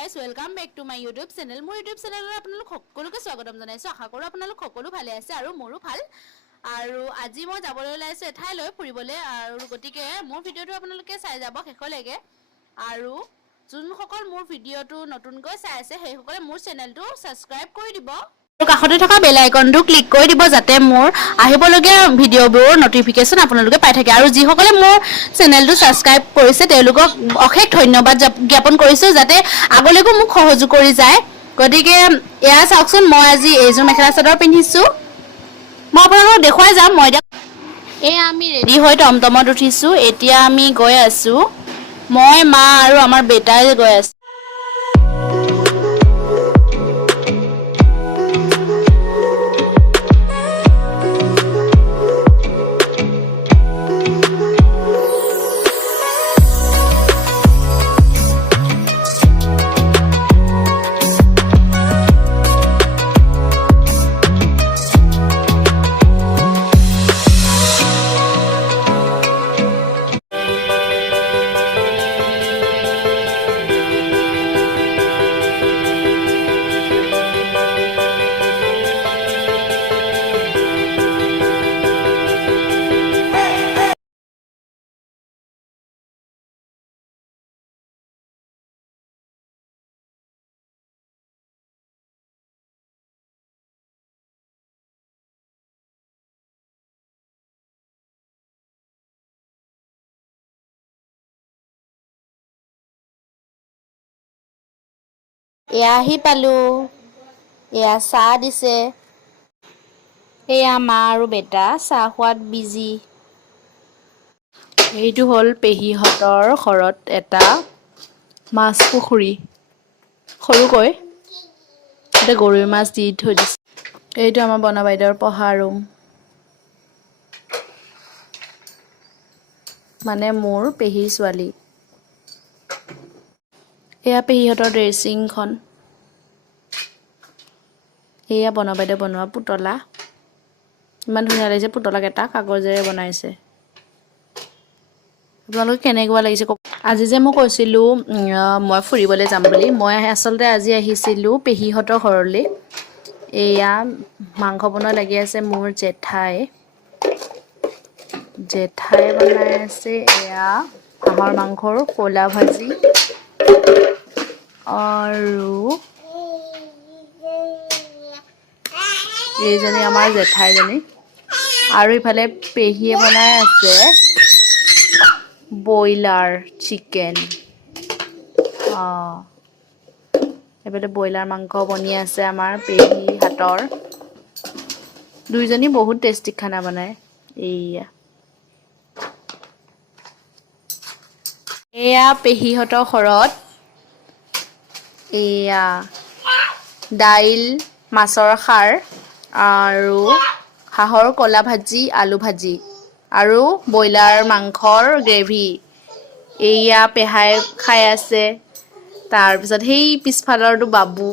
Guys, welcome back to my YouTube channel. মোৰ YouTube channel আপোনালোক সকলোকে স্বাগতম জনাইছো। আশা কৰো আপোনালোক সকলো ভালে আছে আৰু মোৰো ভাল। আৰু আজি মই যাবলৈ ওলাইছো এঠাইলৈ ফুৰিবলৈ আৰু গতিকে মোৰ ভিডিওটো আপোনালোকে চাই যাব শেষলৈকে আৰু যোনসকল মোৰ ভিডিওটো নতুনকৈ চাই আছে সেইসকলে মোৰ চেনেলটো সাবস্ক্ৰাইব কৰি দিব। আৰু কাষতে থকা বেল আইকনটো ক্লিক কৰি দিব যাতে মোৰ আহিবলগীয়া ভিডিওবোৰ নটিফিকেশন আপোনালোকে পাই থাকে আৰু যিসকলে মোৰ চেনেলটো সাবস্ক্ৰাইব কৰিছে তেওঁলোকক অশেষ ধন্যবাদ জ্ঞাপন কৰিছো যাতে আগলৈকো মোক সহযোগ কৰি যায়। গতিকে এয়া চাওকচোন মই আজি এইযোৰ মেখেলা চাদৰ পিন্ধিছো। মই আপোনালোকক দেখুৱাই যাম। মই এয়া আমি ৰেডি হৈ টমটমত উঠিছো। এতিয়া আমি গৈ আছো। মই মা আৰু আমাৰ বেটাই গৈ আছো। এয়া আহি পালো। এয়া চাহ দিছে। এয়া মা আৰু বেটা চাহ খোৱাত বিজি। এইটো হ'ল পেহীহঁতৰ ঘৰত এটা মাছ পুখুৰী সৰুকৈ এতিয়া গৰৈ মাছ দি থৈ দিছে। এইটো আমাৰ বনা বাইদেউৰ পঢ়া ৰুম, মানে মোৰ পেহীৰ ছোৱালী। এয়া পেহীহঁতৰ ড্ৰেছিংখন। এয়া বনা বাইদেউ বনোৱা পুতলা। ইমান ধুনীয়া লাগিছে পুতলাকেইটা কাগজেৰে বনাইছে। আপোনালোকে কেনেকুৱা লাগিছে কওক। আজি যে মই কৈছিলোঁ মই ফুৰিবলৈ যাম বুলি, মই আচলতে আজি আহিছিলোঁ পেহীহঁতৰ ঘৰলৈ। এয়া মাংস বনোৱা লাগি আছে মোৰ জেঠাই। জেঠাই বনাই আছে এয়া হাঁহৰ মাংসৰ কলা ভাজি আৰু এইজনী আমাৰ জেঠাইজনী আৰু ইফালে পেহীয়ে বনাই আছে ব্ৰইলাৰ চিকেন। এইফালে ব্ৰইলাৰ মাংস বনি আছে আমাৰ পেহী হাতৰ। দুইজনী বহুত টেষ্টি খানা বনায়। এয়া পেহীহঁতৰ ঘৰত এয়া দাইল, মাছৰ খাৰ আৰু হাঁহৰ কলা ভাজি, আলু ভাজি আৰু ব্ৰইলাৰ মাংসৰ গ্ৰেভি। এয়া পেহাই খাই আছে। তাৰপিছত সেই পিছফালৰটো বাবু।